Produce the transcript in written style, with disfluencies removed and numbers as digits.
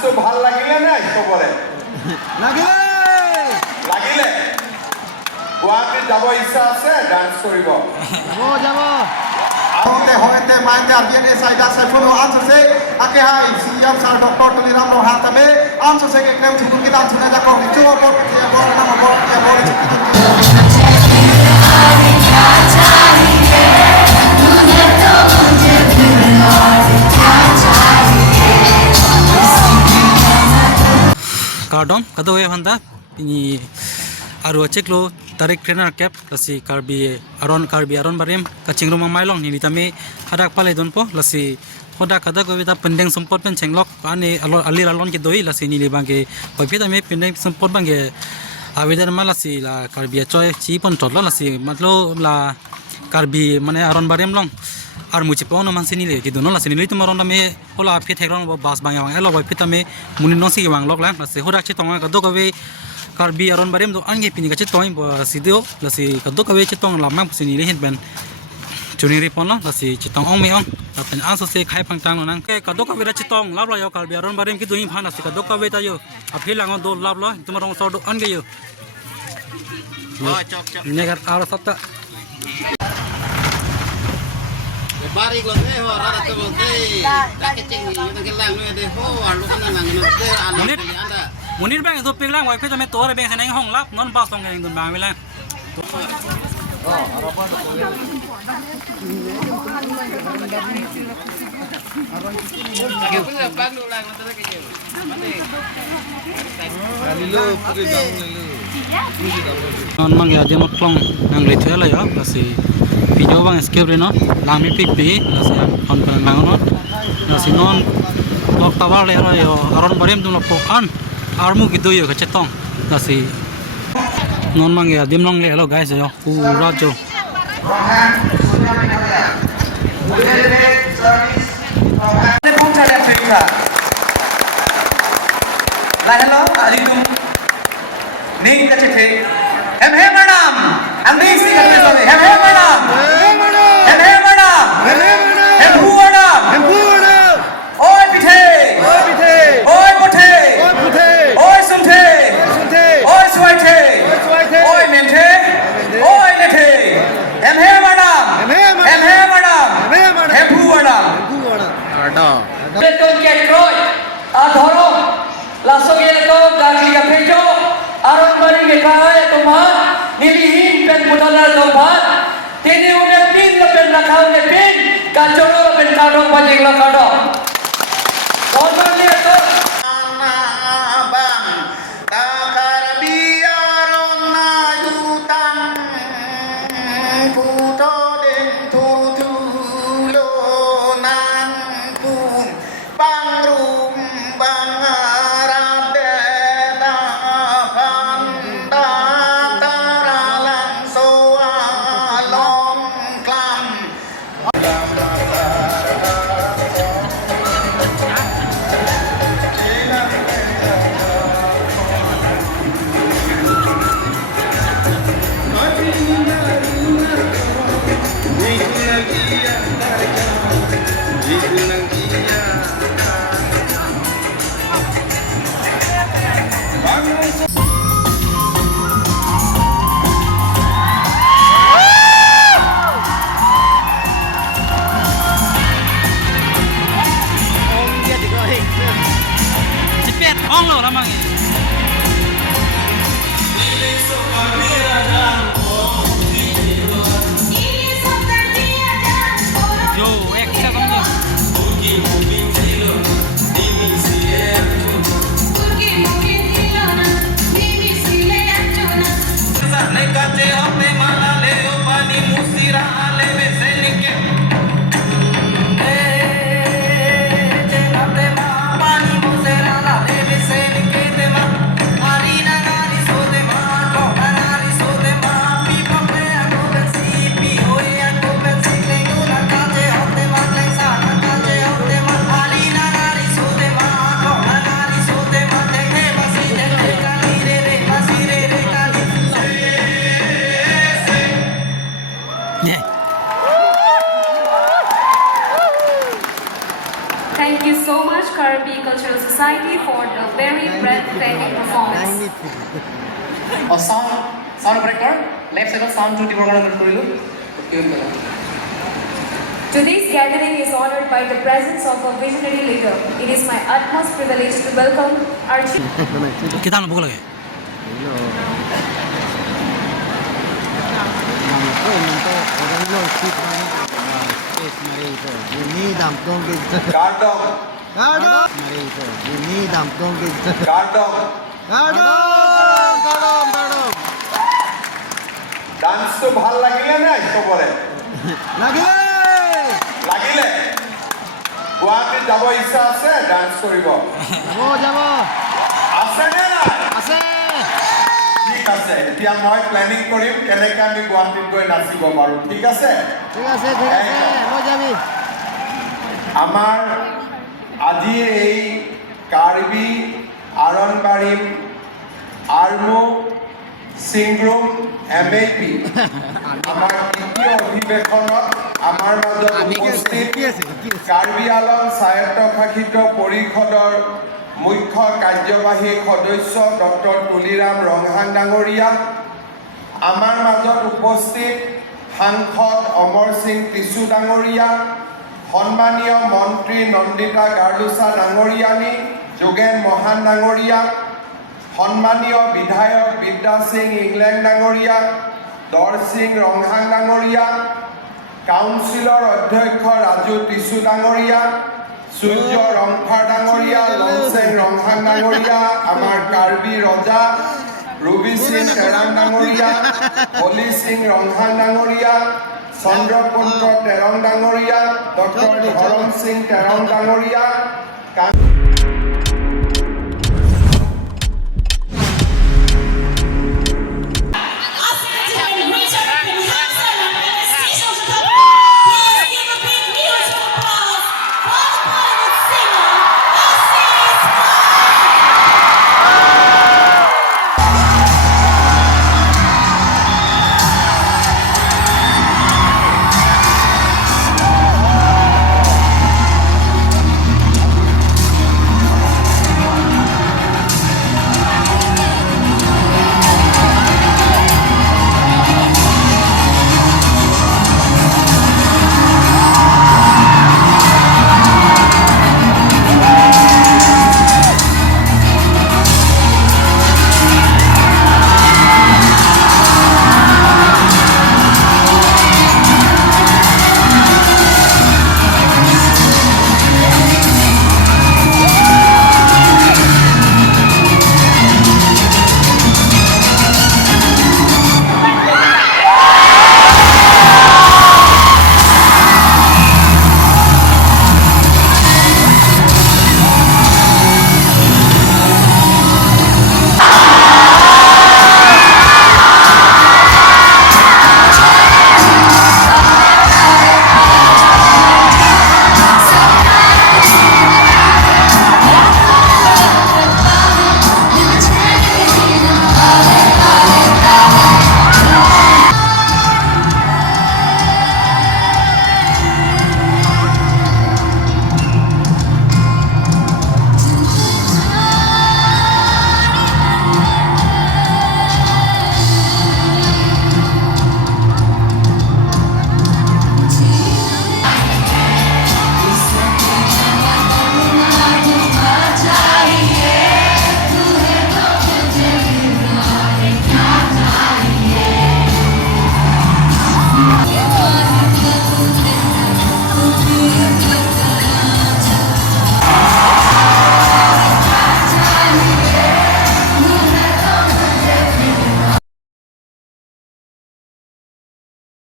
ডান্সটো ভাল লাগিলে নে চবৰে লাগিলে গুৱাহাটীত যাব ইচ্ছা আছে ডান্স কৰিব Hote hote manjar biane saida sefulu answer se ake hai CM sar Dr. Tuliram Rohatame answer se ke claim thukun ki dan thuna ja ko chu bot ya bot na bot ya bot Kardom kado ye handa ini aru aceklo tarik trainer cap lasi karbi aron barim kacing rumah mailong ni tami hadak pale don po lasi hoda kada ko bita pendeng sempot pen cenglok ane alir alon ki doi lasi ni lebang ke ko bita me pendeng sempot bang ke awedan malasi la karbi choy chi pon totlo lasi matlo la karbi mane aron barim long আর মুচি পাও না মানসি নিলে কি দনো লাসি নিলে তোমার Ronda মে হোলা ফি থেগ্রন বাস বাং বাং এলো বাই ফিতা মে মুনি নসি বাং লক লা লাসি হোরাক ছে তং গদো কবে কারবি আরন বারেম দো আনগে পিনি গাছে তং সিদিও লাসি গদো কবে ছে তং লাম মাং সিনি লে হেন বেন চুনি রি পন লাসি ছে তং অং মে অং তাপেন আso se khai pang tang nang ke gদো কবে রা ছে তং লাব লা yo কারবি আরন বারেম কি দুই ভান লাসি গদো কবে তা yo আফি লাং দো লাব ল তোমার রং সর দো আনগে yo নেগার আর সত্তা Barik lo deh, rara tuh lo deh. Tak kecing, itu kelang lo deh. Lu kan nang lo deh, anak anda. Munir bang itu pegang, wifi tu metor, bang seneng hong lap, non pas tong yang tu bang bilang. Non mang ya dia maklong nang retail lah ya, kasi video bang escape reno, lami pipi, kasi on penang non, kasi non lok tawar le yo, aron barim tu lok pokan, armu gitu yo kecetong, kasi non mang ya dim long le lo guys yo, rajo. Hello, alikum. Ning ka chhe. Hem he madam. Amri si ka chhe. Hem he madam. Hem he madam. Hem hu madam. Oi pithe. Oi pothe. Oi sumthe. Oi swaithe. Oi menthe. Oi nethe. Hem he madam. Hem he madam. Hem hu madam. Betul ke kroi. Adhoro. Langsung ye to gaki ka phejo aron bari me kae tomar nilihin pen mudala tomar tini une pin la pen rakhao ne pin ka choro pen kado bajing la kado Bosan lihat to bang takar biaron na yutang puto den tutulo nang pun pangrum bang Cepet, ong lo lamang ini. Yo, eksa kamu. Thank you so much, Karbi Cultural Society, for the very breathtaking performance. Sound breaker left সাইডৰ সাউণ্ডটো দিবৰ কাৰণে অনুৰোধ কৰিলোঁ Today's gathering is honored by the presence of a visionary leader. It is my utmost privilege to welcome our chief. কিতান ভোক লাগে Gardong. Gardong. Dance to ভাল লাগিলে না সবরে লাগিলে গুৱাহাটীত যাব ইচ্ছা আছে ডান্স কৰিব আছে নে নাই ঠিক আছে এতিয়া মই প্লেনিং কৰিম কেনেকৈ আমি গুৱাহাটীত গৈ নাচিব পাৰোঁ ঠিক আছে আমাৰ আজিৰ এই কাৰ্বি আৰনবাৰী আৰ্মু সিংগ্ৰুম MAP আমাৰ দ্বিতীয় অধিৱেশনত আমাৰ মাজত উপস্থিত কাৰ্বি আলম স্বায়ত্তশাসিত পৰিষদৰ মুখ্য কাৰ্যবাহী সদস্য ডক্টৰ তুলিৰাম ৰংহাং ডাঙৰীয়া আমাৰ মাজত উপস্থিত সাংসদ অমৰ সিং টিছু ডাঙৰীয়া সন্মানীয় মন্ত্ৰী নন্দিতা গাৰ্লুচা ডাঙৰীয়ানী যোগেন মহান ডাঙৰীয়া সন্মানীয় বিধায়ক বিদ্যা সিং ইংলেণ্ড ডাঙৰীয়া দৰ সিং ৰংহাং ডাঙৰীয়া কাউন্সিলৰ অধ্যক্ষ ৰাজু টিছু ডাঙৰীয়া সূৰ্য ৰংফাৰ ডাঙৰীয়া লংচেং ৰংহাং ডাঙৰীয়া আমাৰ কাৰ্বি ৰজা ৰবি সিং তেৰাং ডাঙৰীয়া হলি সিং ৰংহাং ডাঙৰীয়া চন্দ্ৰপুত্ৰ তেৰং ডাঙৰীয়া ডক্টৰ ধৰম সিং তেৰং ডাঙৰীয়া